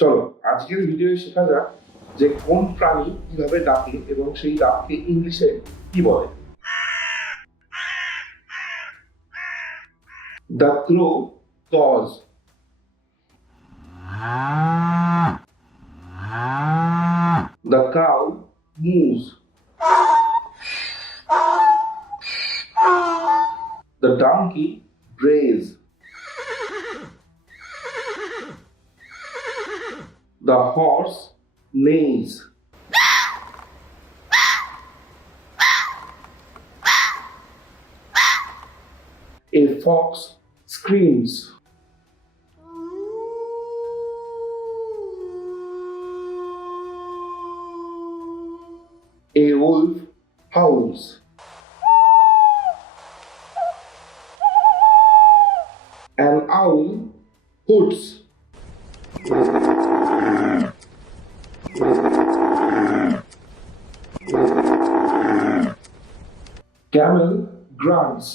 চলো আজকের ভিডিওয়ে শেখা যাক যে কোন প্রাণী কিভাবে ডাকে এবং সেই ডাককে ইংলিশে কি বলে। The crow caws, the cow moos, the donkey brays, the horse neighs, a fox screams, a wolf howls, an owl hoots, camel grunts,